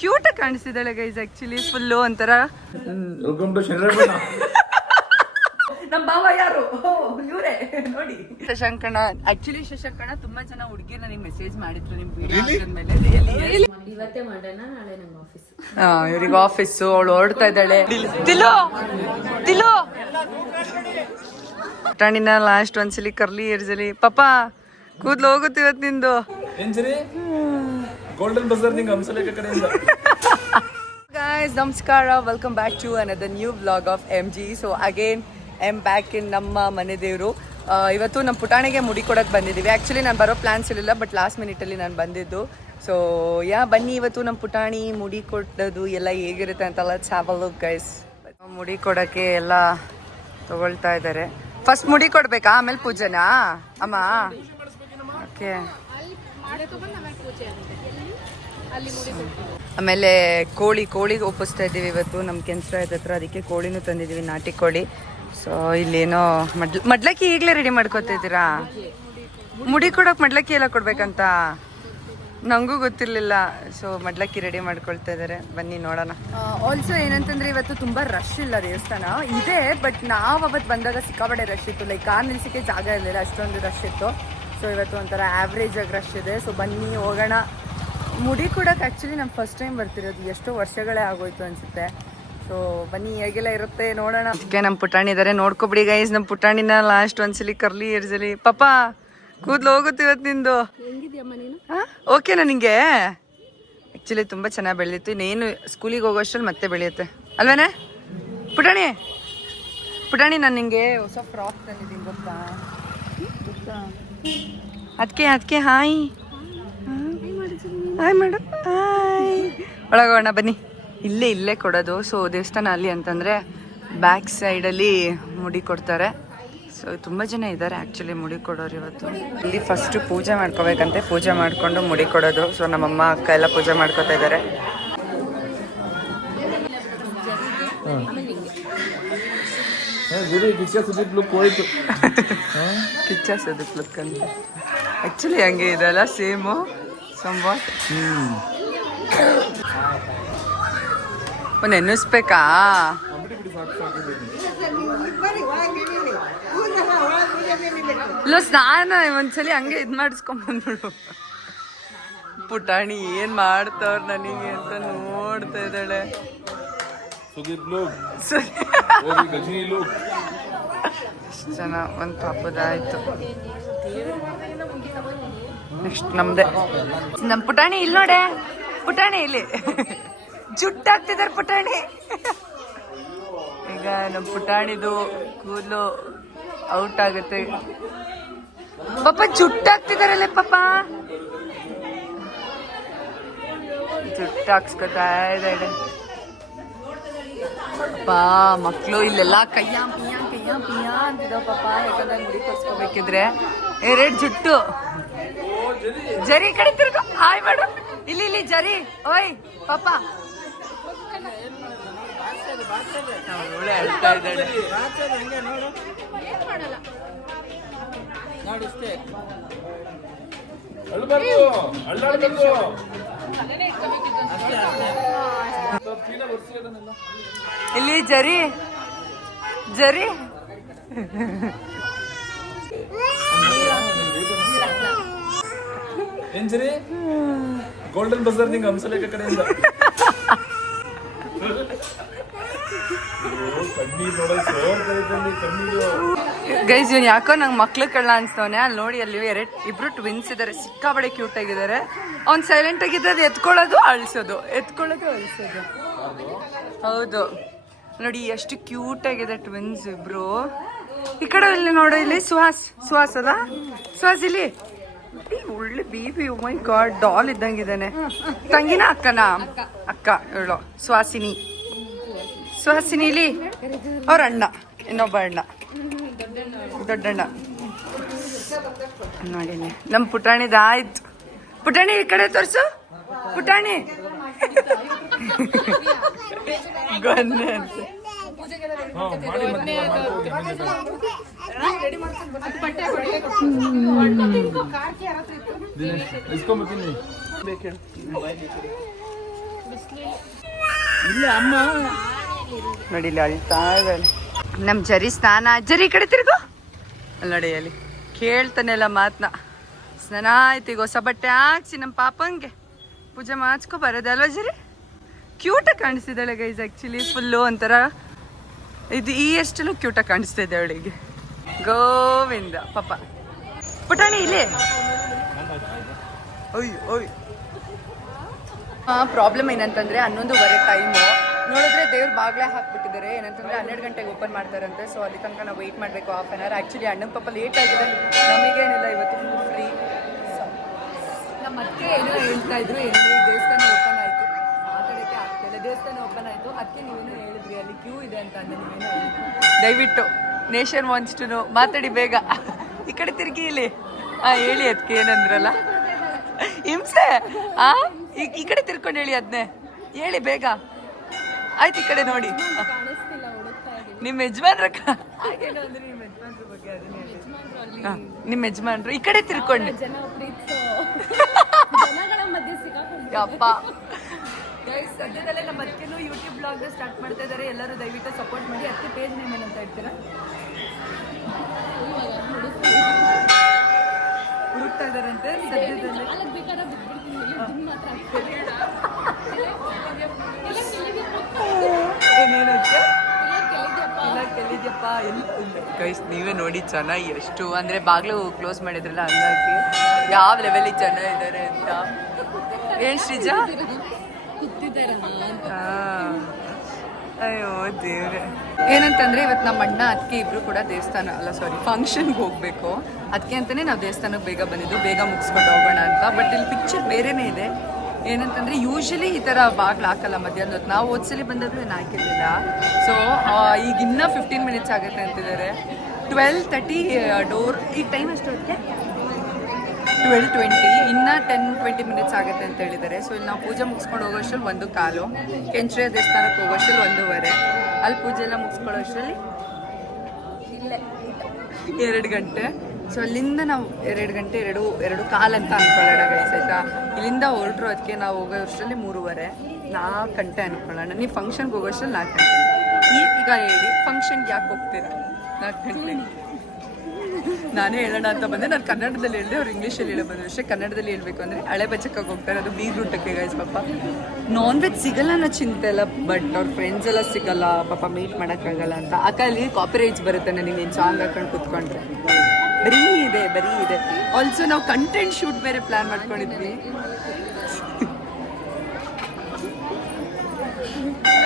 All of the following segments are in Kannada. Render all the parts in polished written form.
ಕ್ಯೂಟ್ ಆಗಿ ಕಾಣಿಸ್ತಿದ್ದಾಳೆ ಗೈಸ್. ಆಕ್ಚುಲಿ ಫುಲ್ಲು ಒಂಥರ ನಮ್ಮ ಭಾವ ಯಾರು ಇವರೇ ನೋಡಿ. ಶಶಾಂಕಣ ಆಕ್ಚುಲಿ ಶಶಾಂಕಣ ತುಂಬಾ ಜನ ಹುಡುಗಿಯರ್ ನನಗೆ ಮೆಸೇಜ್ ಮಾಡಿದ್ರು ನಿಮ್ ಇವತ್ತೇ ಮಾಡೋಣ, ನಾಳೆ ನಮ್ಮ ಆಫೀಸ್. ಇವ್ರಿಗೆ ಆಫೀಸು, ಅವಳು ಹೊರಡ್ತಾ ಇದ್ದಾಳೆ. ತಿಲೋ ಪುಟಾಣಿನ ಲಾಸ್ಟ್ ಒಂದ್ಸಲಿ ಕರ್ಲಿ ಏರ್ಸಲಿ. ಪಾಪ ಕೂದ್ಲು ಹೋಗುತ್ತೆ ಇವತ್ತು ನಿಂದು. ಗೋಲ್ಡನ್ ಬಜಾರ್ ನಿಂಗೆ ಹಂಸಲೇಖ ಕಡೆಯಿಂದ. Guys, ನಮಸ್ಕಾರ, welcome back to another new vlog of MG. So again I am back in ನಮ್ಮ ಮನೆ ದೇವರು. ಇವತ್ತು ನಮ್ಮ ಪುಟಾಣಿಗೆ ಮುಡಿ ಕೊಡೋಕೆ ಬಂದಿದ್ದೀವಿ. ಆ್ಯಕ್ಚುಲಿ ನಾನು ಬರೋ ಪ್ಲ್ಯಾನ್ಸ್ ಇರಲಿಲ್ಲ, ಬಟ್ ಲಾಸ್ಟ್ ಮಿನಿಟಲ್ಲಿ ನಾನು ಬಂದಿದ್ದು. ಸೊ ಬನ್ನಿ ಇವತ್ತು ನಮ್ಮ ಪುಟಾಣಿ ಮುಡಿ ಕೊಡೋದು ಎಲ್ಲ ಹೇಗಿರುತ್ತೆ ಅಂತ let's have a look guys. ಮುಡಿ ಕೊಡೋಕ್ಕೆ ಎಲ್ಲ ತಗೊಳ್ತಾ ಇದ್ದಾರೆ. ಫಸ್ಟ್ ಮುಡಿ ಕೊಡ್ಬೇಕಾ, ಆಮೇಲೆ ಪೂಜೆನಾ ಅಮ್ಮ? ಓಕೆ. ಆಮೇಲೆ ಕೋಳಿ ಒಪ್ಪಿಸ್ತಾ ಇದ್ದೀವಿ ಇವತ್ತು ನಮ್ಮ ಕೆನ್ಸ್ರಾಯದ ಹತ್ರ. ಅದಕ್ಕೆ ಕೋಳಿನೂ ತಂದಿದ್ದೀವಿ, ನಾಟಿ ಕೋಳಿ. ಸೊ ಇಲ್ಲೇನೋ ಮಡ್ಲಕ್ಕಿ ಈಗಲೇ ರೆಡಿ ಮಾಡ್ಕೊತಿದ್ದೀರಾ? ಮುಡಿ ಕೊಡೋಕೆ ಮಡ್ಲಕ್ಕಿ ಎಲ್ಲ ಕೊಡ್ಬೇಕಂತ ನನಗೂ ಗೊತ್ತಿರಲಿಲ್ಲ. ಸೊ ಮಡ್ಲಕ್ಕಿ ರೆಡಿ ಮಾಡ್ಕೊಳ್ತಾ ಇದ್ದಾರೆ, ಬನ್ನಿ ನೋಡೋಣ. ಆಲ್ಸೋ ಏನಂತಂದ್ರೆ ಇವತ್ತು ತುಂಬ ರಶ್ ಇಲ್ಲ, ದೇವಸ್ಥಾನ ಇದೆ ಬಟ್ ನಾವು ಅವತ್ತು ಬಂದಾಗ ಸಿಕ್ಕಾಪಟ್ಟೆ ರಶ್ ಇತ್ತು. ಲೈಕ್ ಕಾರ್ ನಿಲ್ಸಕ್ಕೆ ಜಾಗ ಇರಲಿಲ್ಲ, ಅಷ್ಟೊಂದು ರಶ್ ಇತ್ತು. ಸೊ ಇವತ್ತು ಒಂಥರ ಆವ್ರೇಜ್ ಆಗಿ ರಶ್ ಇದೆ. ಸೊ ಬನ್ನಿ ಹೋಗೋಣ. ಮುಡಿ ಕೊಡೋಕೆ ಆ್ಯಕ್ಚುಲಿ ನಾನು ಫಸ್ಟ್ ಟೈಮ್ ಬರ್ತಿರೋದು, ಎಷ್ಟೋ ವರ್ಷಗಳೇ ಆಗೋಯ್ತು ಅನಿಸುತ್ತೆ. ಸೊ ಬನ್ನಿ ಹೇಗೆಲ್ಲ ಇರುತ್ತೆ ನೋಡೋಣ. ಅದಕ್ಕೆ ನಮ್ಮ ಪುಟಾಣಿ ಇದ್ದಾರೆ, ನೋಡ್ಕೊಬಿಡಿ ಗೈಸ್. ನಮ್ಮ ಪುಟಾಣಿನ ಲಾಸ್ಟ್ ಒಂದ್ಸಲಿ ಕರ್ಲಿ ಏರ್ಸಲಿ. ಪಾಪ ಕೂದ್ಲು ಹೋಗುತ್ತೆ ಇವತ್ತು ನಿಂದು. ಓಕೆನಾ ನಿಂಗೆ? ಆ್ಯಕ್ಚುಲಿ ತುಂಬ ಚೆನ್ನಾಗಿ ಬೆಳೆದಿತ್ತು. ಇನ್ನೇನು ಸ್ಕೂಲಿಗೆ ಹೋಗೋಷ್ಟರಲ್ಲಿ ಮತ್ತೆ ಬೆಳೆಯುತ್ತೆ ಅಲ್ವೇನೆ ಪುಟಾಣಿ? ನಾನು ನಿಂಗೆ ಹೊಸ ಫ್ರಾಕ್ ತಂದಿದ್ದೀನಿ, ಗೊತ್ತಾ? ಅದಕ್ಕೆ ಹಾಯ್ ಮೇಡಮ್, ಹಾಯ್. ಒಳಗೋಣ ಬನ್ನಿ. ಇಲ್ಲೇ ಕೊಡೋದು. ಸೊ ದೇವಸ್ಥಾನ ಅಲ್ಲಿ ಅಂತಂದರೆ ಬ್ಯಾಕ್ ಸೈಡಲ್ಲಿ ಮುಡಿ ಕೊಡ್ತಾರೆ. ಸೊ ತುಂಬ ಜನ ಇದ್ದಾರೆ ಆ್ಯಕ್ಚುಲಿ ಮುಡಿ ಕೊಡೋರು ಇವತ್ತು. ಇಲ್ಲಿ ಫಸ್ಟು ಪೂಜೆ ಮಾಡ್ಕೋಬೇಕಂತೆ, ಪೂಜೆ ಮಾಡಿಕೊಂಡು ಮುಡಿ ಕೊಡೋದು. ಸೊ ನಮ್ಮಮ್ಮ ಅಕ್ಕ ಎಲ್ಲ ಪೂಜೆ ಮಾಡ್ಕೋತಾ ಇದ್ದಾರೆ. ಕಿಚ್ಚ ಸುದೀಪ್ ಲುಕ್ ಅಂತ ಆ್ಯಕ್ಚುಲಿ ಹಂಗೆ ಇದೆಲ್ಲ ಸೇಮು ಸಂವಾಟ್. ಒಂದು ಎನ್ನಿಸ್ಬೇಕಾ? ಇಲ್ಲ ಸ್ನಾನ ಒಂದ್ಸಲಿ ಹಂಗೆ ಇದು ಮಾಡಿಸ್ಕೊಂಡ್ಬಂದ್ಬಿಡು. ಪುಟಾಣಿ ಏನ್ ಮಾಡ್ತವ್ರ ನನಗೆ ಅಂತ ನೋಡ್ತಾ ಇದ್ದಾಳೆ. ಎಷ್ಟು ಜನ ಒಂದು ಪಾಪದಾಯ್ತು. ನೆಕ್ಸ್ಟ್ ನಮ್ದೆ. ನಮ್ಮ ಪುಟಾಣಿ ಇಲ್ಲಿ ನೋಡೆ, ಪುಟಾಣಿ ಇಲ್ಲಿ ಜುಟ್ಟಾಗ್ತಿದಾರೆ ಪುಟಾಣಿ. ಈಗ ನಮ್ಮ ಪುಟಾಣಿದು ಕೂದಲು ಔಟ್ ಆಗುತ್ತೆ. ಪಾಪ ಜುಟ್ಟಾಗ್ತಿದಾರಲ್ಲ ಪಾಪ, ಜುಟ್ಟಾಕ್ಸ್ಕೊತಾ ಇದ್ದಾಳೆ. ಪಾಪ ಮಕ್ಕಳು ಇಲ್ಲೆಲ್ಲ ಕಯ್ಯ ಪಿಯ ಅಂತಿದ್ದಾವ ಪಾಪ. ಯಾಕಂದ್ರೆ ಮುಡಿ ಕೊಡ್ಸ್ಕೋಬೇಕಿದ್ರೆ ಎರಡು ಜುಟ್ಟು. ಜರಿ ಕಡೆ ತಿರ್ಗೋ, ಹಾಯ್ ಮಾಡು. ಇಲ್ಲಿ ಜರಿ, ಓಯ್ ಪಾಪ. ಒಳ್ಳೆ ಅಳ್ತಾ ಇದ್ದಾಳೆ. ಇಲ್ಲಿ ಜರಿ ಎಂಜರಿ ಗೋಲ್ಡನ್ ಬಜಾರ್ ನಿಂಗೆ ಹಂಸಲೇಖ ಕಡೆಯಿಂದ. ಗೈಸ್ ಇವ್ನು ಯಾಕೋ ನಂಗೆ ಮಕ್ಳು ಕಳ್ಳ ಅನ್ಸ್ತವನೆ. ಅಲ್ಲಿ ನೋಡಿ, ಅಲ್ಲಿ ಇಬ್ರು ಟ್ವಿನ್ಸ್ ಇದ್ದಾರೆ, ಸಿಕ್ಕಾಬಡೆ ಕ್ಯೂಟ್ ಆಗಿದ್ದಾರೆ. ಅವ್ನು ಸೈಲೆಂಟ್ ಆಗಿದ್ದು ಎತ್ಕೊಳ್ಳೋದು ಅಳಿಸೋದು. ಹೌದು ನೋಡಿ ಎಷ್ಟು ಕ್ಯೂಟ್ ಆಗಿದೆ ಟ್ವಿನ್ಸ್ ಇಬ್ರು. ಈ ಕಡೆ ಇಲ್ಲಿ ನೋಡು, ಇಲ್ಲಿ ಸುಹಾಸ್ ಅಲ್ಲ, ಸುಹಾಸ್ ಇಲ್ಲಿ ಒಳ್ಳೆ ಬೇಬಿ. ಓ ಮೈ ಗಾಡ್, ಡಾಲ್ ಇದ್ದಂಗಿದ್ದಾನೆ. ತಂಗಿನ ಅಕ್ಕ ಹೇಳೋ ಸುಹಾಸಿನಿ ಇಲ್ಲಿ ಅವ್ರ ಅಣ್ಣ, ಇನ್ನೊಬ್ಬ ಅಣ್ಣ, ದೊಡ್ಡಣ್ಣ ನೋಡಿ. ನಮ್ಮ ಪುಟಾಣಿದಾಯ್ತು. ಪುಟಾಣಿ ಈ ಕಡೆ ತೋರ್ಸು. ಪುಟಾಣಿ ಗೊನ್ನೆ ಅಂತ ಇಲ್ಲ ಅಮ್ಮ ನೋಡಿ ಇಲ್ಲಿ ಅಳ್ತಾ ಇದ್ದಾನೆ ನಮ್ಮ ಜರಿ ಸ್ನಾನ. ಜರಿ ಈ ಕಡೆ ತಿರ್ಗು. ಅಲ್ಲಿ ನೋಡಿ ಅಲ್ಲಿ ಕೇಳ್ತಾನೆಲ್ಲ ಮಾತನ್ನ. ಸ್ನಾನ ಆಯ್ತು, ಈಗ ಹೊಸ ಬಟ್ಟೆ ಹಾಕ್ಸಿ ನಮ್ಮ ಪಾಪಂಗೆ ಪೂಜೆ ಮಾಡಿಸ್ಕೊ ಬರೋದೆ ಅಲ್ವಾ ಜರಿ. ಕ್ಯೂಟಾಗಿ ಕಾಣಿಸ್ತಿದ್ದಾಳೆ ಗೈಸ್. ಆ್ಯಕ್ಚುಲಿ ಫುಲ್ಲು ಒಂಥರ ಇದು ಈ ಎಷ್ಟೆಲ್ಲೂ ಕ್ಯೂಟಾಗಿ ಕಾಣಿಸ್ತಾ ಇದೆ ಅವಳಿಗೆ. ಗೋವಿಂದ ಪಾಪ ಪುಟಾಣಿ ಇಲ್ಲಿ. ಓಯ್ ಓಯ್. ಪ್ರಾಬ್ಲಮ್ ಏನಂತಂದ್ರೆ 11:15 ಟೈಮು ನೋಡಿದ್ರೆ ದೇವ್ರ ಬಾಗ್ಲೇ ಹಾಕ್ಬಿಟ್ಟಿದ್ದಾರೆ. ಏನಂತಂದ್ರೆ 12 ಗಂಟೆಗೆ ಓಪನ್ ಮಾಡ್ತಾರಂತೆ. ಸೊ ಅಲ್ಲಿ ತನಕ ನಾವು ವೆಯ್ಟ್ ಮಾಡಬೇಕು ಹಾಫ್ ಆನ್ ಅವರ್. ಆ್ಯಕ್ಚುಲಿ ಅಣ್ಣನ ಪಾಪ ಲೇಟ್ ಆಗಿದೆ, ನಮಗೇನಿಲ್ಲ ಇವತ್ತು ಫುಲ್ ಫ್ರೀ. ನಮ್ಮ ಅತ್ತೆ ಏನೋ ಹೇಳ್ತಾ ಇದ್ರು, ಏನೋ ದೇವಸ್ಥಾನ ಓಪನ್ ಆಯಿತು, ಮಾತಾಡೋಕ್ಕೆ ಆಗ್ತಿಲ್ಲ. ದೇವಸ್ಥಾನ ಓಪನ್ ಆಯಿತು, ಅದಕ್ಕೆ ನೀವೇನೋ ಹೇಳಿದ್ರಿ ಅಲ್ಲಿ ಕ್ಯೂ ಇದೆ ಅಂತ ಅಂದೆ. ನೀವೇನೋ ಹೇಳಿದ್ರಿ. ದಯವಿಟ್ಟು ನೇಷನ್ ವಾಂಟ್ಸ್ ಟು ನೋ. ಮಾತಾಡಿ ಬೇಗ. ಈ ಕಡೆ ತಿರುಗಿ ಇಲ್ಲಿ. ಹೇಳಿ ಅದಕ್ಕೆ ಏನಂದ್ರಲ್ಲ ಹಿಂಸೆ. ಈ ಕಡೆ ತಿರ್ಕೊಂಡು ಹೇಳಿ ಅದನ್ನೇ ಹೇಳಿ ಬೇಗ. ಆಯ್ತು ಈ ಕಡೆ ನೋಡಿ. ನಿಮ್ಮ ಯಜಮಾನ್ರಕ್ಕ ಹಾಗೇನು ಅಂದ್ರೆ ನಿಮ್ಮ ಯಜಮಾನ್ರ ಬಗ್ಗೆ ಅದನ್ನ ಹೇಳಿ. ನಿಮ್ಮ ಯಜಮಾನ್ರು ಈ ಕಡೆ ತಿರ್ಕೊಂಡು ಅಪ್ಪ. ಸದ್ಯದಲ್ಲೇ ನಮ್ಮ ಅದಕ್ಕೇನು ಯೂಟ್ಯೂಬ್ ಬ್ಲಾಗ್ ಸ್ಟಾರ್ಟ್ ಮಾಡ್ತಾ ಇದ್ದಾರೆ. ಎಲ್ಲರೂ ದಯವಿಟ್ಟು ಸಪೋರ್ಟ್ ಮಾಡಿ. ಅದಕ್ಕೆ ಪೇಜ್ ನೇಮ್ ಏನಂತ ಹೇಳ್ತೀರಾ? ಹುಡುಕ್ತಾ ಇದಾರಂತೆ ಸದ್ಯದಲ್ಲಿ. ಏನೇನಕ್ಕೆ ಗೈಸ್ ನೀವೇ ನೋಡಿ ಜನ ಎಷ್ಟು ಅಂದ್ರೆ ಬಾಗ್ಲು ಕ್ಲೋಸ್ ಮಾಡಿದ್ರಲ್ಲ ಹಂಗಾಗಿ ಯಾವ ಲೆವೆಲಿಗೆ ಜನ ಇದ್ದಾರೆ ಅಂತ. ಏನ್ ಶ್ರೀಜಾ? ಅಯ್ಯೋ ದೇವ್ರೆ. ಏನಂತಂದ್ರೆ ಇವತ್ತು ನಮ್ಮ ಅಣ್ಣ ಅದಕ್ಕೆ ಇಬ್ರು ಕೂಡ ದೇವಸ್ಥಾನ ಫಂಕ್ಷನ್ಗೆ ಹೋಗ್ಬೇಕು. ಅದಕ್ಕೆ ಅಂತಾನೆ ನಾವು ದೇವಸ್ಥಾನಕ್ಕೆ ಬೇಗ ಬಂದಿದ್ದು, ಬೇಗ ಮುಗಿಸ್ಕೊಂಡು ಹೋಗೋಣ ಅಂತ. ಬಟ್ ಇಲ್ಲಿ ಪಿಕ್ಚರ್ ಬೇರೆನೇ ಇದೆ. ಏನಂತಂದ್ರೆ ಯೂಶಲಿ ಈ ಥರ ಬಾಗ್ಲು ಹಾಕಲ್ಲ ಮಧ್ಯಾಹ್ನ ಹೊತ್ತು. ನಾವು ಓದ್ಸಲಿ ಬಂದಾದ್ರು ಏನು ಹಾಕಿರ್ಲಿಲ್ಲ. ಸೊ ಈಗ ಇನ್ನೂ 15 ಮಿನಿಟ್ಸ್ ಆಗುತ್ತೆ ಅಂತಿದ್ದಾರೆ. 12:30 ಡೋರ್. ಈಗ ಟೈಮ್ ಎಷ್ಟು ಅದಕ್ಕೆ 12:20. ಇನ್ನೂ 10-20 ಮಿನಿಟ್ಸ್ ಆಗುತ್ತೆ ಅಂತ ಹೇಳಿದ್ದಾರೆ. ಸೊ ಇಲ್ಲಿ ನಾವು ಪೂಜೆ ಮುಗಿಸ್ಕೊಂಡು ಹೋಗೋಷ್ಟರಲ್ಲಿ 1:15. ಕೆಂಚ್ರೆಯ ದೇವಸ್ಥಾನಕ್ಕೆ ಹೋಗೋಷ್ಟರಲ್ಲಿ 1:15. ಅಲ್ಲಿ ಪೂಜೆ ಎಲ್ಲ ಮುಗಿಸ್ಕೊಳ್ಳೋ ಅಷ್ಟರಲ್ಲಿ ಇಲ್ಲೇ 2 ಗಂಟೆ. ಸೊ ಅಲ್ಲಿಂದ ನಾವು 2 ಗಂಟೆ 2:15 ಅಂತ ಅನ್ಕೊಳ್ಳೋಣ ಗೈಸ್ ಆಯ್ತಾ. ಇಲ್ಲಿಂದ ಹೊರಟ್ರು ಅದಕ್ಕೆ ನಾವು ಹೋಗೋ ಅಷ್ಟರಲ್ಲಿ 3:15 4 ಗಂಟೆ ಅನ್ಕೊಳ್ಳೋಣ. ನೀವು ಫಂಕ್ಷನ್ಗೆ ಹೋಗೋ ಅಷ್ಟರಲ್ಲಿ 4 ಗಂಟೆ. ಈಗ ಹೇಳಿ ಫಂಕ್ಷನ್ಗೆ ಯಾಕೆ ಹೋಗ್ತೀರಾ 4 ಗಂಟೆ? ನಾನೇ ಹೇಳೋಣ ಅಂತ ಬಂದೆ. ನಾನು ಕನ್ನಡದಲ್ಲಿ ಹೇಳಿದೆ, ಅವ್ರು ಇಂಗ್ಲೀಷಲ್ಲಿ ಹೇಳೋ ಬಂದರು ಅಷ್ಟೇ. ಕನ್ನಡದಲ್ಲಿ ಹೇಳ್ಬೇಕು ಅಂದರೆ ಹಳೆ ಬಚ್ಚಕ್ಕಾಗಿ ಹೋಗ್ತಾರೆ. ಅದು ಬೀಗ್ ಊಟಕ್ಕೆ ಗೈಸ್. ಪಾಪ ನಾನ್ ವೆಜ್ ಸಿಗಲ್ಲ ಅನ್ನೋ ಚಿಂತೆ ಅಲ್ಲ, ಬಟ್ ಅವ್ರ ಫ್ರೆಂಡ್ಸ್ ಎಲ್ಲ ಸಿಗಲ್ಲ ಪಾಪ, ಮೀಟ್ ಮಾಡೋಕ್ಕಾಗಲ್ಲ ಅಂತ. ಅಕ್ಕ ಅಲ್ಲಿ ಕಾಪಿರೈಟ್ಸ್ ಬರುತ್ತೆ ನನಗೆ ಸಾಂಗ್ ಹಾಕೊಂಡು ಕೂತ್ಕೊಂಡ್ರೆ. ಬರೀ ಇದೆ. ಆಲ್ಸೋ ನಾವು ಕಂಟೆಂಟ್ ಶೂಟ್ ಬೇರೆ ಪ್ಲಾನ್ ಮಾಡ್ಕೊಂಡಿದ್ವಿ.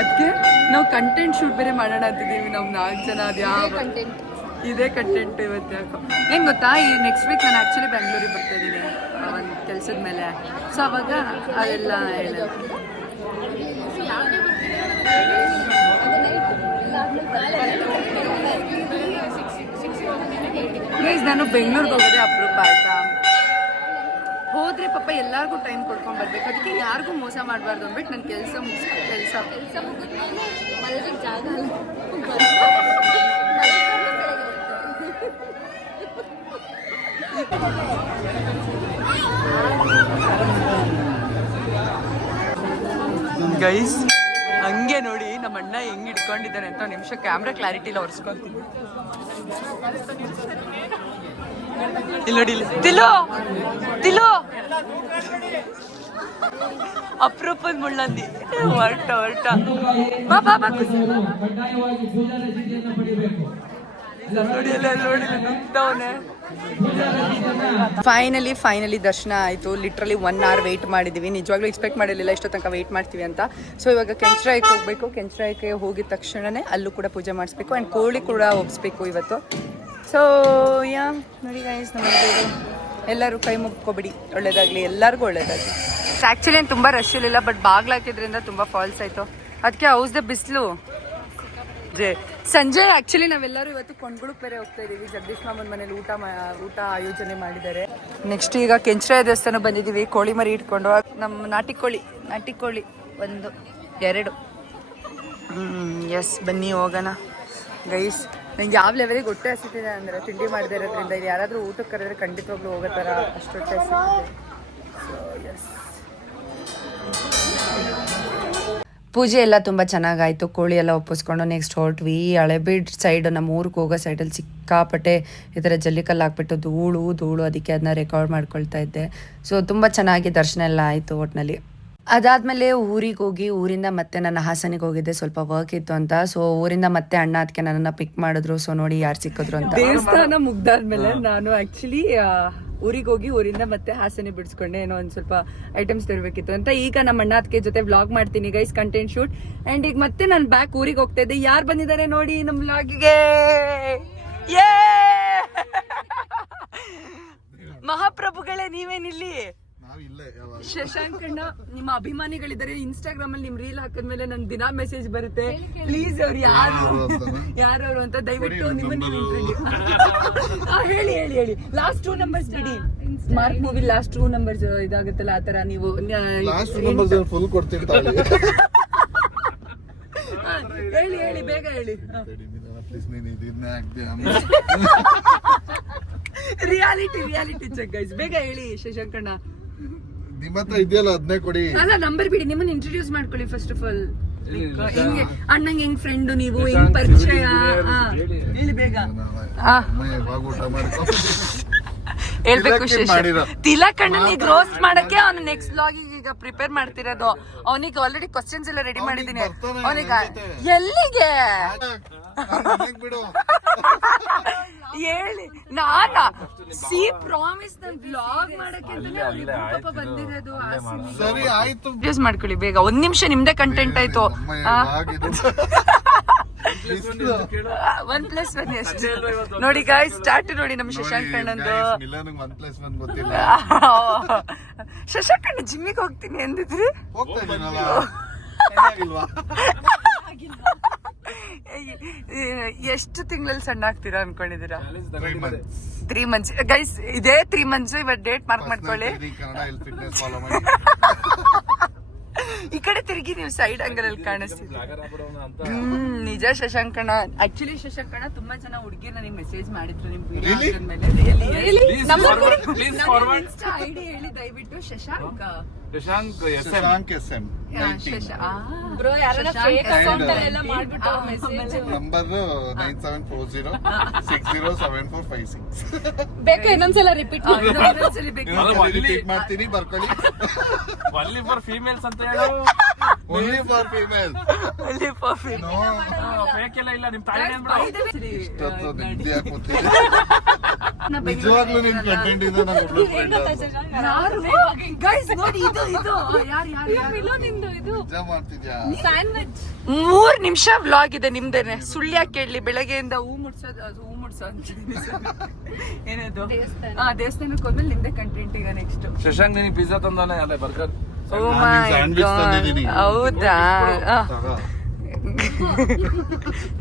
ಅದಕ್ಕೆ ನಾವು ಕಂಟೆಂಟ್ ಶೂಟ್ ಬೇರೆ ಮಾಡೋಣ ಅಂತಿದ್ದೀವಿ. ನಾವು 4 ಜನ. ಅದು ಯಾವ ಇದೇ ಕಂಟೆಂಟ್ ಇವತ್ತು. ಯಾಕೋ ಏನು ಗೊತ್ತಾ, ಈ ನೆಕ್ಸ್ಟ್ ವೀಕ್ ನಾನು ಆ್ಯಕ್ಚುಲಿ ಬೆಂಗಳೂರಿಗೆ ಬರ್ತಾ ಇದ್ದೀನಿ ಒಂದು ಕೆಲಸದ ಮೇಲೆ. ಸೊ ಅವಾಗ ಅದೆಲ್ಲ ಹೇಳೋದು. ಗೈಸ್ ನಾನು ಬೆಂಗಳೂರಿಗೆ ಹೋಗೋದೇ ಅಪರೂಪ ಆಯ್ತಾ. ಹೋದ್ರೆ ಪಾಪ ಎಲ್ಲರಿಗೂ ಟೈಮ್ ಕೊಡ್ಕೊಂಡು ಬರ್ಬೇಕು. ಅದಕ್ಕೆ ಯಾರಿಗೂ ಮೋಸ ಮಾಡಬಾರ್ದು ಅಂದ್ಬಿಟ್ಟು ನನ್ನ ಕೆಲಸ ಮುಗಿದ್ಮೇಲೆ ಮಲಗಿದ ಜಾಗ ಗೈಸ್ ಹಂಗೆ ನೋಡಿ ನಮ್ಮ ಅಣ್ಣ ಹೆಂಗ್ ಇಟ್ಕೊಂಡಿದ್ದಾನೆ ಅಂತ. ನಿಮಿಷ ಕ್ಯಾಮ್ರಾ ಕ್ಲಾರಿಟಿ ಇಲ್ಲ, ಒರೆಸ್ಕೊಂತೀನಿ. ಇಲ್ಲಿ ನೋಡಿ, ತಿಲು ಅಪರೂಪದ ಮುಳ್ಳಂದಿ ಹೊರಟ ಬಾ ಫೈನಲಿ ದರ್ಶನ ಆಯಿತು. ಲಿಟ್ರಲಿ 1 hour ವೆಯ್ಟ್ ಮಾಡಿದ್ದೀವಿ. ನಿಜವಾಗ್ಲೂ ಎಕ್ಸ್ಪೆಕ್ಟ್ ಮಾಡಿರಲಿಲ್ಲ ಇಷ್ಟೋ ತನಕ ವೆಯ್ಟ್ ಮಾಡ್ತೀವಿ ಅಂತ. ಸೊ ಇವಾಗ ಕೆಂಚ್ರಾಯಕ್ಕೆ ಹೋಗಬೇಕು. ಕೆಂಚ್ರಾಯಕ್ಕೆ ಹೋಗಿದ ತಕ್ಷಣವೇ ಅಲ್ಲೂ ಕೂಡ ಪೂಜೆ ಮಾಡಿಸ್ಬೇಕು ಆ್ಯಂಡ್ ಕೋಳಿ ಕೂಡ ಒಪ್ಪಿಸ್ಬೇಕು ಇವತ್ತು. ಸೊ ನೋಡಿ ಗೈಸ್, ನಮಗೆ ಎಲ್ಲರೂ ಕೈ ಮುಗ್ಕೊಬಿಡಿ, ಒಳ್ಳೇದಾಗಲಿ, ಎಲ್ಲರಿಗೂ ಒಳ್ಳೇದಾಗಲಿ. ಆ್ಯಕ್ಚುಲಿ ಏನು ತುಂಬ ರಶ್ ಇರಲಿಲ್ಲ, ಬಟ್ ಬಾಗ್ಲು ಹಾಕಿದ್ರಿಂದ ತುಂಬ ಫಾಲ್ಸ್ ಆಯಿತು. ಅದಕ್ಕೆ ಹೌಸ್ದ ಬಿಸಿಲು ಸಂಜೆ. ಆ್ಯಕ್ಚುಲಿ ನಾವೆಲ್ಲರೂ ಇವತ್ತು ಕೊಂಡ್ಗುಳಕ್ಕೆ ಬೇರೆ ಹೋಗ್ತಾ ಇದ್ದೀವಿ. ಜಗದೀಶ್ ಮಾಮನ ಮನೇಲಿ ಊಟ ಆಯೋಜನೆ ಮಾಡಿದ್ದಾರೆ. ನೆಕ್ಸ್ಟ್ ಈಗ ಕೆಂಚ್ರಾಯ ದೇವಸ್ಥಾನ ಬಂದಿದ್ದೀವಿ. ಕೋಳಿ ಮರಿ ಇಟ್ಕೊಂಡು ನಮ್ಮ ನಾಟಿ ಕೋಳಿ 1 2 ಎಸ್ ಬನ್ನಿ ಹೋಗೋಣ ಗೈಸ್. ನಂಗೆ ಯಾವ ಲೆವೆಲಿಗೆ ಹೊಟ್ಟೆ ಹಸಿತಿದೆ ಅಂದರೆ ತಿಂಡಿ ಮಾಡದೇ ಇರೋದ್ರಿಂದ ಇಲ್ಲಿ ಯಾರಾದರೂ ಊಟಕ್ಕೆ ಕರೆದ್ರೆ ಖಂಡಿತವಾಗ್ಲೂ ಹೋಗೋ ಥರ ಅಷ್ಟು ಹೊಟ್ಟೆ ಹಸಿತಿದೆ. ಸೊ ಎಸ್ ಪೂಜೆ ಎಲ್ಲ ತುಂಬ ಚೆನ್ನಾಗಾಯಿತು. ಕೋಳಿ ಎಲ್ಲ ಒಪ್ಪಿಸ್ಕೊಂಡು ನೆಕ್ಸ್ಟ್ ಹೊರಟ್ವಿ. ಹಳೆಬೀಡ್ ಸೈಡ್ ನಮ್ಮ ಊರಿಗೆ ಹೋಗೋ ಸೈಡಲ್ಲಿ ಸಿಕ್ಕಾಪಟ್ಟೆ ಈ ಥರ ಜಲ್ಲಿಕಲ್ಲು ಹಾಕ್ಬಿಟ್ಟು ಧೂಳು ಅದಕ್ಕೆ ಅದನ್ನ ರೆಕಾರ್ಡ್ ಮಾಡ್ಕೊಳ್ತಾ ಇದ್ದೆ. ಸೊ ತುಂಬ ಚೆನ್ನಾಗಿ ದರ್ಶನ ಎಲ್ಲ ಆಯಿತು ಒಟ್ಟಿನಲ್ಲಿ. ಅದಾದಮೇಲೆ ಊರಿಗೆ ಹೋಗಿ ಊರಿಂದ ಮತ್ತೆ ನನ್ನ ಹಾಸನಿಗೆ ಹೋಗಿದ್ದೆ, ಸ್ವಲ್ಪ ವರ್ಕ್ ಇತ್ತು ಅಂತ. ಸೊ ಊರಿಂದ ಮತ್ತೆ ಅಣ್ಣ ಅದಕ್ಕೆ ನನ್ನನ್ನು ಪಿಕ್ ಮಾಡಿದ್ರು. ಸೊ ನೋಡಿ ಯಾರು ಸಿಕ್ಕಿದ್ರು ಅಂತ. ದೇವಸ್ಥಾನ ಮುಗ್ದಾದ್ಮೇಲೆ ನಾನು ಆ್ಯಕ್ಚುಲಿ ಊರಿಗೆ ಹೋಗಿ ಊರಿಂದ ಮತ್ತೆ ಹಾಸನ ಬಿಡಿಸ್ಕೊಂಡೆ. ಏನೋ ಒಂದು ಸ್ವಲ್ಪ ಐಟಮ್ಸ್ ತರಬೇಕಿತ್ತು ಅಂತ. ಈಗ ನಮ್ಮ ಅಣ್ಣ ಅದಕ್ಕೆ ಜೊತೆ ವ್ಲಾಗ್ ಮಾಡ್ತೀನಿ ಗೈಸ್, ಕಂಟೆಂಟ್ ಶೂಟ್. ಆ್ಯಂಡ್ ಈಗ ಮತ್ತೆ ನಾನು ಬ್ಯಾಕ್ ಊರಿಗೆ ಹೋಗ್ತಾ ಇದ್ದೆ. ಯಾರು ಬಂದಿದ್ದಾರೆ ನೋಡಿ ನಮ್ಮ ವ್ಲಾಗಿಗೆ. ಮಹಾಪ್ರಭುಗಳೇ ನೀವೇನಿಲ್ಲಿ? ಶಶಾಂಕ್ ಅಣ್ಣ ನಿಮ್ಮ ಅಭಿಮಾನಿಗಳಿದ್ದಾರೆ. ಇನ್ಸ್ಟಾಗ್ರಾಮ್ ಅಲ್ಲಿ ನಿಮ್ ರೀಲ್ ಹಾಕಿದ್ಮೇಲೆ ನನ್ ದಿನಾ ಮೆಸೇಜ್ ಬರುತ್ತೆ, ಪ್ಲೀಸ್ ಅವ್ರು ಯಾರು ಅಂತ ದಯವಿಟ್ಟು ನಿಮ್ಮನ್ನ ಹೇಳಿ. ಲಾಸ್ಟ್ 2 ನಂಬರ್ಸ್ ಬಿಡಿ. ಸ್ಮಾರ್ಟ್ ಮೂವಿ ಲಾಸ್ಟ್ 2 ನಂಬರ್ಸ್ ಇದಾಗುತ್ತಲ್ಲ, ಆತರ ನೀವು ಫುಲ್ ಕೊಡ್ತೀನಿ. ಹೇಳಿ ಬೇಗ ಹೇಳಿ. ರಿಯಾಲಿಟಿ ಚೆಕ್ ಗೈಸ್, ಬೇಗ ಹೇಳಿ ಶಶಾಂಕ್ ಅಣ್ಣ. ನಿಮ್ಮ ಹತ್ರ ಇದೆಯಲ್ಲ ಅದನ್ನೇ ಕೊಡಿ. ಅಲ್ಲ ನಂಬರ್ ಬಿಡಿ, ನಿಮ್ಮನ್ನ ಇಂಟ್ರೊಡ್ಯೂಸ್ ಮಾಡ್ಕೊಳ್ಳಿ ಫಸ್ಟ್ ಆಫ್ ಆಲ್. ಹೆಂಗೆ ಅಣ್ಣಂಗೆ ಹೆಂಗ್ ಫ್ರೆಂಡ್ ನೀವು, ಹೆಂಗ್ ಪರಿಚಯ ಹೇಳಿ ಬೇಗ. ಹೇಳ್ಬೇಕು ತಿಲಕ್ ಅಣ್ಣನಿಗೆ ರೋಸ್ಟ್ ಮಾಡಕ್ಕೆ ಅವ್ನು ನೆಕ್ಸ್ಟ್ ವ್ಲಾಗಿಗೆ ಈಗ ಪ್ರಿಪೇರ್ ಮಾಡ್ತಿರೋದು. ಅವನಿಗೆ ಆಲ್ರೆಡಿ ಕ್ವಶನ್ಸ್ ಎಲ್ಲ ರೆಡಿ ಮಾಡಿದೀನಿ. ಅವನಿಗೆ ಎಲ್ಲಿಗೆ ಹೇಳಿ ನಾನಾ ಸಿ ಪ್ರಾಮಿಸ್ ನನ್ ಬ್ಲಾಗ್ ಮಾಡಕ್ಕೆ ಪಾಪ ಬಂದಿರೋದು. ಸರಿ ಆಯ್ತು, ಯೂಸ್ ಮಾಡ್ಕೊಳ್ಳಿ ಬೇಗ. 1 ನಿಮಿಷ ನಿಮ್ದೇ ಕಂಟೆಂಟ್ ಆಯ್ತು. 1+1 ಎಷ್ಟು ನೋಡಿ ಗಾಯ್ಸ್. ಸ್ಟಾರ್ಟ್ ನೋಡಿ ನಮ್ಮ ಶಶಾಂಕ್ ಅಣ್ಣಂದು. ಶಶಾಂಕ್ ಅಣ್ಣ ಜಿಮ್ಮಿಗೆ ಹೋಗ್ತೀನಿ ಎಂದಿದ್ರಿ. ಎಷ್ಟು ತಿಂಗಳಲ್ಲಿ ಸಣ್ಣ ಆಗ್ತೀರಾ ಅನ್ಕೊಂಡಿದೀರಾ? 3 months ಗೈಸ್. ಇದೇ 3 months ಇವತ್ತು ಡೇಟ್ ಮಾರ್ಕ್ ಮಾಡ್ಕೊಳ್ಳಿ. ಈ ಕಡೆ ತಿರುಗಿ ನೀವು ಸೈಡ್ ಆಂಗಲ್ ಅಲ್ಲಿ ಕಾಣಿಸ್ತೀವಿ. ನಿಜ ಶಶಾಂಕ್ ಅಣ್ಣ. ಆಕ್ಚುಲಿ ಶಶಾಂಕ್ ಅಣ್ಣ ತುಂಬಾ ಜನ ಹುಡುಗಿರ್ ನನಗೆ ಮೆಸೇಜ್ ಮಾಡಿದ್ರು ನಿಮ್ ಐಡಿ ಹೇಳಿ ದಯವಿಟ್ಟು. ಶಶಾಂಕ್ ನಂಬರ್ 9740607456. ಬೇಕಾ ಇನ್ನೊಂದ್ಸಲ ರಿಪೀಟ್ ಮಾಡ್ತೀನಿ, ಬರ್ಕೊಳ್ಳಿ. Only for females ಅಂತ ಹೇಳು. Only for females. ಫೇಕ್ ಎಲ್ಲ ಇಲ್ಲ. ನಿಮ್ ತಾಯಿ ಇಷ್ಟೊತ್ತು ನೆಮ್ಮದಿಯಾಗಿ ಕೂತಿದ್ದೆ. ನಿಜವಾಗ್ಲೂ ನಿಮ್ ಕಂಟೆಂಟ್ ಇದೆ. ನಾನು ಒಬ್ಳು ಫ್ರೆಂಡ್ ನಿಜ ಮಾಡ್ತಿದ್ಯಾ? 3 ನಿಮಿಷ ವ್ಲಾಗ್ ಇದೆ ನಿಮ್ದೇನೆ. ಸುಳ್ಳ್ಯಾಕೆ ಕೇಳಲಿ? ಬೆಳಗ್ಗೆಯಿಂದ ಹೂ ಮುಡ್ಸೋದು ಏನದು ದೇವಸ್ಥಾನಕ್ಕೆ ಹೋದ್ಮೇಲೆ ನಿಮ್ದೇ ಕಂಟೆಂಟ್ ಈಗ ನೆಕ್ಸ್ಟ್. ಶಶಾಂಕ್ ನಿನಗೆ ಪಿಜ್ಜಾ ತಂದಾನೆ, ಅಲ್ಲೇ ಬರ್ಗರ್. ಹೌದಾ?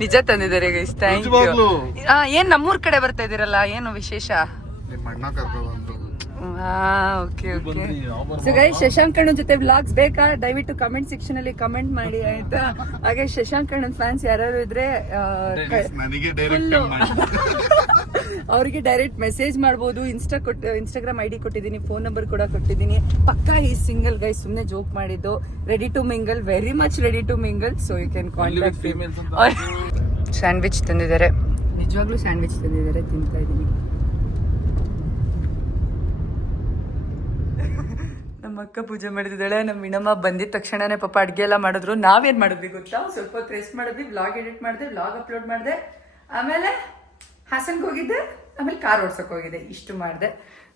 ನಿಜ ತಂದಿದ್ದಾರೆ ಗೈಸ್, ಥ್ಯಾಂಕ್ ಯು. ಏನ್ ನಮ್ಮೂರ್ ಕಡೆ ಬರ್ತಾ ಇದೀರಲ್ಲ, ಏನು ವಿಶೇಷ? ನಿಮ್ಮ ಅಣ್ಣ ಕರ್ಕೊಂಡು ಓಕೆ. ಸೊ ಗೈಸ್ ಶಶಾಂಕ್ ಅಣ್ಣನ ಜೊತೆ ವ್ಲಾಗ್ಸ್ ಬೇಕಾ? ದಯವಿಟ್ಟು ಕಮೆಂಟ್ ಸೆಕ್ಷನ್ ಅಲ್ಲಿ ಕಮೆಂಟ್ ಮಾಡಿ ಆಯ್ತಾ. ಹಾಗೆ ಶಶಾಂಕ್ ಅಣ್ಣನ ಫ್ಯಾನ್ಸ್ ಯಾರು ಇದ್ರೆ ಅವ್ರಿಗೆ ಡೈರೆಕ್ಟ್ ಮೆಸೇಜ್ ಮಾಡ್ಬೋದು. ಇನ್ಸ್ಟಾಗ್ರಾಮ್ ಐಡಿ ಕೊಟ್ಟಿದ್ದೀನಿ, ಫೋನ್ ನಂಬರ್ ಕೂಡ ಕೊಟ್ಟಿದ್ದೀನಿ. ಪಕ್ಕಾ ಈ ಸಿಂಗಲ್ ಗೈಸ್, ಸುಮ್ನೆ ಜೋಕ್ ಮಾಡಿದ್ದು. Ready to mingle, very much ready to mingle. So you can contact. Sandwich ತಂದಿದ್ದಾರೆ, ನಿಜವಾಗ್ಲೂ ಸ್ಯಾಂಡ್ವಿಚ್ ತಂದಿದ್ದಾರೆ, ತಿಂತಾ ಇದ್ದೀನಿ. ನಮ್ಮ ಅಕ್ಕ ಪೂಜೆ ಮಾಡಿದ್ದಾಳೆ. ನಮ್ಮ ವಿನಮ್ಮ ಬಂದಿದ ತಕ್ಷಣನೇ ಪಾಪ ಅಡ್ಗೆ ಎಲ್ಲ ಮಾಡಿದ್ರು. ನಾವೇನ್ ಮಾಡಿದ್ವಿ ಗೊತ್ತಾ? ಸ್ವಲ್ಪ ಹೊತ್ತು ರೆಸ್ಟ್ ಮಾಡಿದ್ವಿ, ವ್ಲಾಗ್ ಎಡಿಟ್ ಮಾಡಿದೆ, ವ್ಲಾಗ್ ಅಪ್ಲೋಡ್ ಮಾಡಿದೆ, ಆಮೇಲೆ ಹಾಸನ್ಗೆ ಹೋಗಿದ್ದೆ, ಆಮೇಲೆ ಕಾರ್ ಓಡ್ಸಕ್ ಹೋಗಿದ್ದೆ. ಇಷ್ಟು ಮಾಡಿದೆ.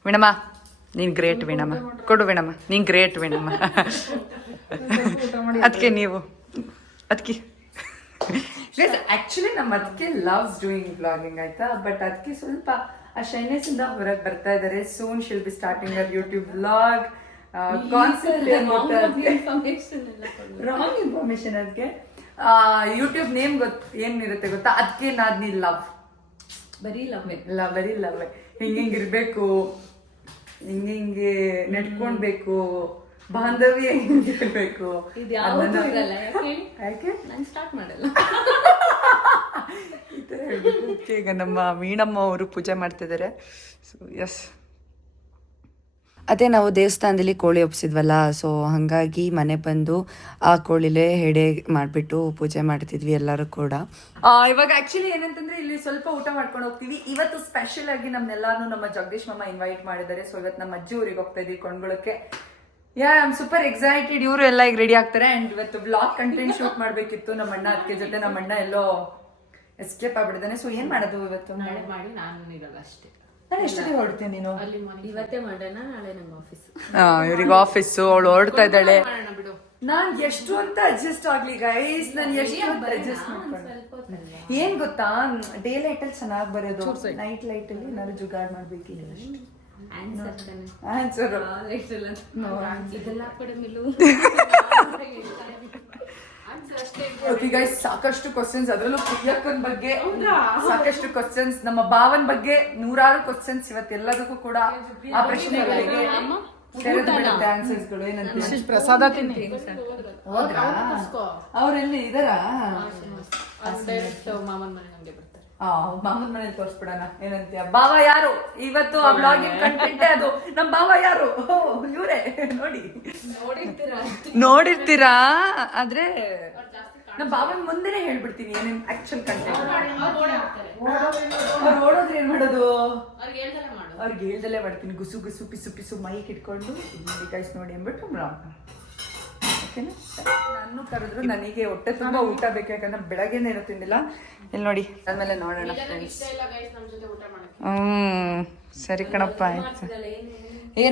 ವಿಣಮ್ಮ ನೀನ್ ಗ್ರೇಟ್ ವಿಣಮ್ಮ. ಕೊಡು ವಿಣಮ್ಮ, ನೀನ್ ಗ್ರೇಟ್ ವಿಣಮ್ಮ. ಅದಕ್ಕೆ ನೀವು ಅದಕ್ಕೆ ಆಕ್ಚುಲಿ ನಮ್ಮ ಅದಕ್ಕೆ ಲವ್ಸ್ ಡೂಯಿಂಗ್ ವ್ಲಾಗಿಂಗ್ ಆಯ್ತಾ. ಬಟ್ ಅದಕ್ಕೆ ಸ್ವಲ್ಪ ಆ ಶೈನೆಸ್ ಇಂದ ಹೊರಗೆ ಬರ್ತಾ ಇದಾರೆ. Soon she'll be starting our YouTube vlog. Concept wrong information. ಅದಕ್ಕೆ ಯೂಟ್ಯೂಬ್ ನೇಮ್ ಏನಿರುತ್ತೆ ಗೊತ್ತಾ? ಅದಕ್ಕೆ ನಾದ್ನಿ ಲವ್, ಬರೀ ಲವ್ ಹಿಂಗಿರ್ಬೇಕು, ಹಿಂಗೆ ನೆಟ್ಕೊಂಡ್ಬೇಕು, ಬಾಂಧವ್ಯ ಹೆಂಗಿರ್ಬೇಕು. ಈ ತರ ಹೇಳ್ಬೇಕು. ಈಗ ನಮ್ಮ ಮೀಣಮ್ಮ ಅವರು ಪೂಜೆ ಮಾಡ್ತಿದ್ದಾರೆ. ಸೊ ಎಸ್, ಅದೇ ನಾವು ದೇವಸ್ಥಾನದಲ್ಲಿ ಕೋಳಿ ಒಪ್ಸಿದ್ವಲ್ಲ, ಸೊ ಹಾಗಾಗಿ ಮನೆ ಬಂದು ಆ ಕೋಳಿಲೇ ಹೆಡೆ ಮಾಡಿಬಿಟ್ಟು ಪೂಜೆ ಮಾಡ್ತಿದ್ವಿ ಎಲ್ಲರೂ ಕೂಡ. ಇವಾಗ ಆ್ಯಕ್ಚುಲಿ ಏನಂತಂದ್ರೆ ಇಲ್ಲಿ ಸ್ವಲ್ಪ ಊಟ ಮಾಡ್ಕೊಂಡು ಹೋಗ್ತೀವಿ. ಇವತ್ತು ಸ್ಪೆಷಲ್ ಆಗಿ ನಮ್ನೆಲ್ಲಾನು ನಮ್ಮ ಜಗದೀಶ್ ಮಾಮ ಇನ್ವೈಟ್ ಮಾಡಿದ್ದಾರೆ. ಸೊ ಇವತ್ತು ನಮ್ಮ ಅಜ್ಜಿ ಊರಿಗೆ ಹೋಗ್ತಾ ಇದೀವಿ ಕೊಂಡ್ಗೊಳಕ್ಕೆ. I am super excited. ಇವರು ಎಲ್ಲ ಈಗ ರೆಡಿ ಆಗ್ತಾರೆ ಅಂಡ್ ಇವತ್ತು ಬ್ಲಾಗ್ ಕಂಟೆಂಟ್ ಶೂಟ್ ಮಾಡ್ಬೇಕಿತ್ತು ನಮ್ಮ ಅಣ್ಣ ಅದಕ್ಕೆ ಜೊತೆ. ನಮ್ಮ ಅಣ್ಣ ಎಲ್ಲೋ ಎಸ್ಕೇಪ್ ಆಗ್ಬಿಟ್ಟಿದ್ದಾನೆ. ಸೊ ಏನ್ ಮಾಡೋದು ಇವತ್ತು? ಮಾಡಿ ನಾನು ಇರಲ್ಲ ಅಷ್ಟೇ. ನಾನು ಎಷ್ಟೊತ್ತಿಗೆ ಹೊರಡ್ತೀನಿ ನೀನು? ಇವತ್ತೇ ಮಾಡೋಣ, ನಾಳೆ ನಮ್ಮ ಆಫೀಸ್. ಇವ್ರಿಗೆ ಆಫೀಸು, ಅವಳು ಹೊರಡ್ತಾ ಇದ್ದಾಳೆ. ಬಿಡು, ನಾನ್ ಎಷ್ಟು ಅಂತ ಅಡ್ಜಸ್ಟ್ ಆಗ್ಲಿ ಗೈಸ್, ನಾನು ಎಷ್ಟು ಅಂತ ಅಡ್ಜಸ್ಟ್ ಮಾಡ್ಕೊಂಡು. ಏನ್ ಗೊತ್ತಾ, ಡೇ ಲೈಟ್ ಅಲ್ಲಿ ಚೆನ್ನಾಗಿ ಬರೋದು, ನೈಟ್ ಲೈಟ್ ಅಲ್ಲಿ ಏನಾದ್ರು ಜುಗಾಡ್ ಮಾಡ್ಬೇಕಿಲ್ಲ. ಆನ್ಸರ್ ಇದೆಲ್ಲ ಕಡೆ ಮಿಲು. ಓಕೆ ಗೈಸ್, ಸಾಕಷ್ಟು ಕ್ವಶನ್ಸ್, ಅದರಲ್ಲೂ ಪ್ರಿಯಕ್ಕನ್ ಬಗ್ಗೆ ಸಾಕಷ್ಟು ಕ್ವಶನ್ಸ್, ನಮ್ಮ ಭಾವನ್ ಬಗ್ಗೆ ನೂರಾರು ಕ್ವಶನ್ಸ್. ಇವತ್ತೆಲ್ಲದಕ್ಕೂ ಕೂಡ ಆ ಪ್ರಶ್ನೆಗಳಿಗೆ ತೆರೆದು ಬಿಡುತ್ತೆ ಆನ್ಸರ್ಸ್ಗಳು. ಏನಂತ ಪ್ರಸಾದ ತಿಂತೀನಿ. ಹೋದ್ರಾ? ಅವ್ರೆಲ್ಲಿ ಇದಾರಾ? ಮಾಮನ್ ಮನೆ ನಮ್ಗೆ ಬರ್ತಾರೆ. ಮಾಮನ್ ಮನೇಲಿ ತೋರ್ಸ್ಬಿಡೋಣ. ಏನಂತೀಯ? ಭಾವ ಯಾರು? ಇವತ್ತು ಆ ಬ್ಲಾಗಿಂಗ್ ಕಂಟೆಂಟ್ ಅದು. ನಮ್ ಭಾವ ಯಾರು? ಇವ್ರೆ ನೋಡಿ, ನೋಡಿರ್ತೀರಾ. ಆದ್ರೆ ನಮ್ ಭಾವನ್ ಮುಂದೆನೆ ಹೇಳ್ಬಿಡ್ತೀನಿ ಏನೇನ್ ಆಕ್ಚುಲ್ ಕಂಟೆಂಟ್. ಅವ್ರು ಓಡೋದ್ರೆ ಏನ್ ಮಾಡೋದು? ಅವ್ರಿಗೆ ಹೇಳ್ದಲ್ಲೇ ಮಾಡ್ತೀನಿ. ಗುಸು ಗುಸು ಪಿಸು ಪಿಸು ಮೈಕ್ ಇಟ್ಕೊಂಡು ನೋಡಿ ಗೈಸ್ ನೋಡಿ ಅಂದ್ಬಿಟ್ಟು ಓಕೆನಾ. ನಾನು ಕರೆದ್ರು, ನನಗೆ ಹೊಟ್ಟೆ ತುಂಬಾ ಊಟ ಬೇಕು, ಯಾಕಂದ್ರೆ ಬೆಳಗ್ಗೆನೇ ಏನೂ ತಿಂದಿಲ್ಲ. ಇಲ್ಲಿ ನೋಡಿ, ಆದ್ಮೇಲೆ ನೋಡೋಣ ಫ್ರೆಂಡ್ಸ್. ಸರಿ ಕಣಪ್ಪ, ಆಯ್ತು.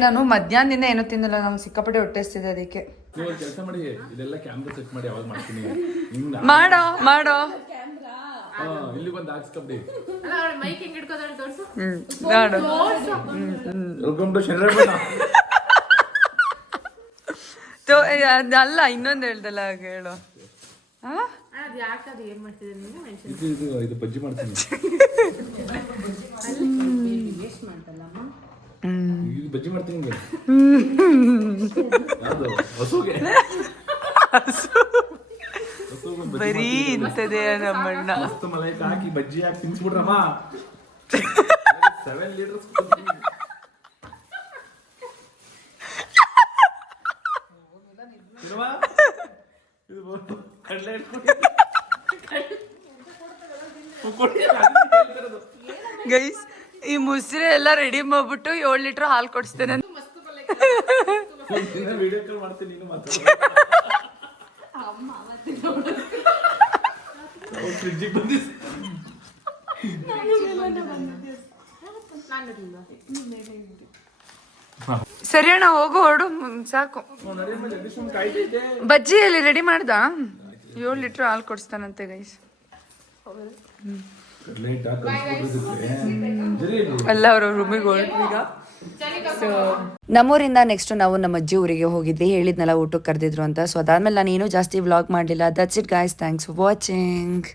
ನಾನು ಮಧ್ಯಾಹ್ನದಿಂದ ಏನೂ ತಿನ್ನಲ್ಲ, ನಮ್ಗೆ ಸಿಕ್ಕಾಪಟ್ಟೆ ಹೊಟ್ಟೆ ಹಸ್ತಿದೆ ಅದಕ್ಕೆ. ಕೆಲಸ ಮಾಡಿ, ಇದೆಲ್ಲ ಕ್ಯಾಮ್ರಾ ಸೆಟ್ ಮಾಡಿ ಅವಾಗ ಮಾಡ್ತೀನಿ. ಮಾಡೋ ಮಾಡೋ ಇಲ್ಲಿ ಬಂದು ಹಾಕ್ಸ್ಕೊಬಿಡಿ. ಮೈಕ್ ಹೆಂಗ್ ಹಿಡ್ಕೋದಾಳೆ ತೋರ್ಸು. ನೋಡು. ವೆಲ್ಕಮ್ ಟು ಶನಿವಾರ. ಅಲ್ಲ, ಇನ್ನೊಂದು ಹೇಳ್ದಲ್ಲ, ಹೇಳು. ಅದ್ ಯಾಕದು ಏನ್ ಮಾಡ್ತಿದ್ದೆ ನೀನು? ಇದು ಬಜ್ಜಿ ಮಾಡ್ತೀನಿ. ವೇಸ್ಟ್ ಮಾಡ್ತಲ್ಲಮ್ಮ. ಇದು ಬಜ್ಜಿ ಮಾಡ್ತೀನಿ. ಯಾವುದು? ಹಸುಗೆ ಬರೀ ಇಂಥದೇ ನಮ್ಮಣ್ಣ. ಮಸ್ತ್ ಮಲೈಕ್ ಹಾಕಿ ಬಜ್ಜಿ ಹಾಕಿ ತಿನ್ಸ್ಬಿಡ್ರಮ್ಮ. 7 ಲೀಟರ್ಸ್ ಗೈಸ್, ಈ ಮುಸ್ರೆ ಎಲ್ಲ ರೆಡಿ ಮಾಡ್ಬಿಟ್ಟು 7 ಲೀಟರ್ ಹಾಲು ಕೊಡಿಸ್ತೇನೆ. ವಿಡಿಯೋ ಕಾಲ್ ಮಾಡ್ತೀನಿ, ನೀನು ಮಾತಾಡ. ಫ್ರಿಡ್ಜಿಗೆ ಬಂದಿದ್ದೆ. ಸರಿ ಅಣ್ಣ, ಹೋಗು, ಹೊರಡು, ಸಾಕು. ಬಜ್ಜಿಯಲ್ಲಿ ರೆಡಿ ಮಾಡ್ದ? 7 ಲೀಟರ್ ಹಾಲು ಕೊಡಿಸ್ತಾನಂತೆ ಗೈಸ್. ಅಲ್ಲ, ಅವ್ರ ರೂಮಿಗೆ ಹೊರಟೀಗ. ನಮ್ಮೂರಿಂದ ನೆಕ್ಸ್ಟ್ ನಾವು ನಮ್ಮ ಅಜ್ಜಿ ಊರಿಗೆ ಹೋಗಿದ್ವಿ. ಹೇಳಿದ್ನಲ್ಲ ಊಟಕ್ಕೆ ಕರೆದಿದ್ರು ಅಂತ. ಸೊ ಅದಾದ್ಮೇಲೆ ನಾನು ಏನೂ ಜಾಸ್ತಿ ವ್ಲಾಗ್ ಮಾಡಲಿಲ್ಲ. That's it guys, thanks for watching.